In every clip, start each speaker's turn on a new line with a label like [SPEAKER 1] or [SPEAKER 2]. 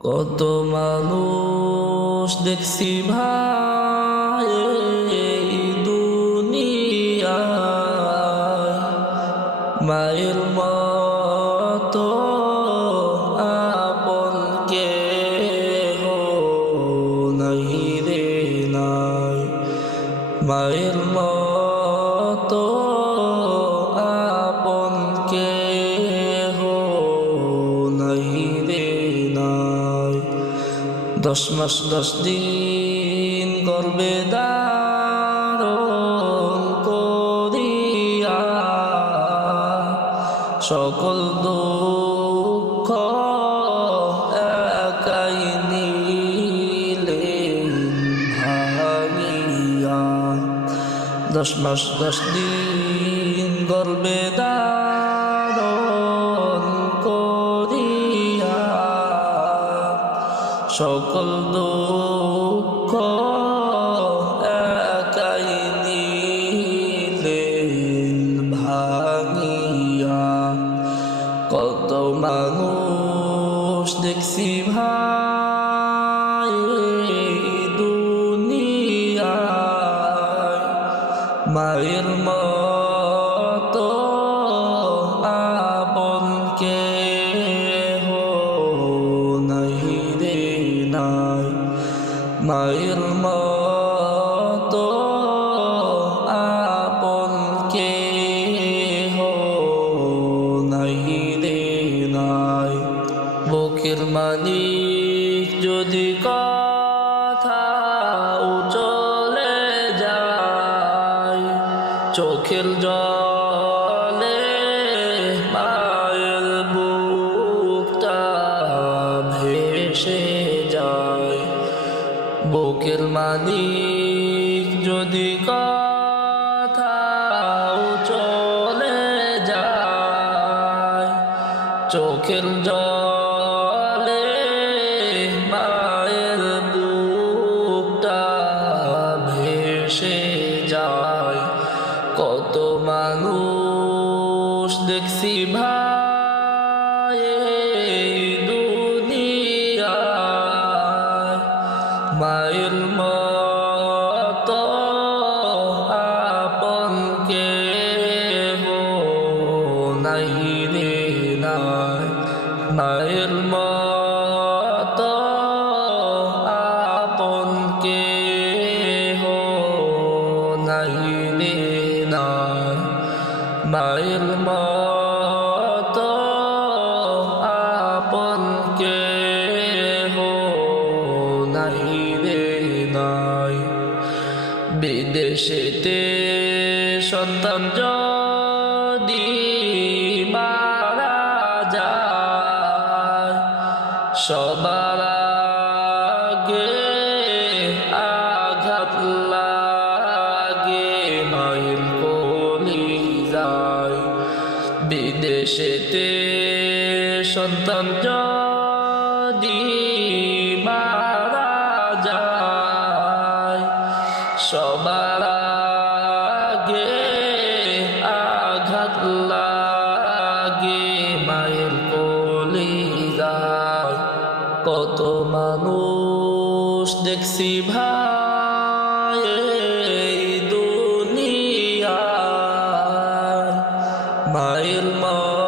[SPEAKER 1] কত মানুষ দেখছি ভাই এই দুনিয়ায়। মায়ের মতো আপন কে নাই রে নাই। মায়ের মতো দশ মাস, দশ দিন করবে সকল দুঃখ একাই নিলেন ভাঙিয়া। দশ মাস, দশ দিন গর্বে দারণ দেখছি ভাই। কথা চলে যায় জলে বুকটা ভেসে যায়। যদি চলে যায় চোখের জলে নাই রে নাই মতো আপন কে নাই রে নাই মতো আপন কে নাই রে নাই। বিদেশেতে সন্তান যদি সবার আগে আঘাত লাগে মায়ের কলি যায়। বিদেশেতে সন্তান যদি মারা যায় সবার কত মানুষ দেখছি ভাই দুনিয়া মায়ের মতো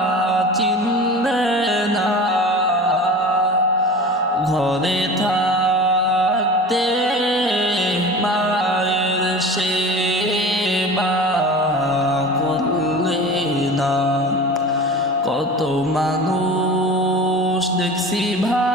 [SPEAKER 1] সেবা করলে না। কত মানুষ দেখছি ভাই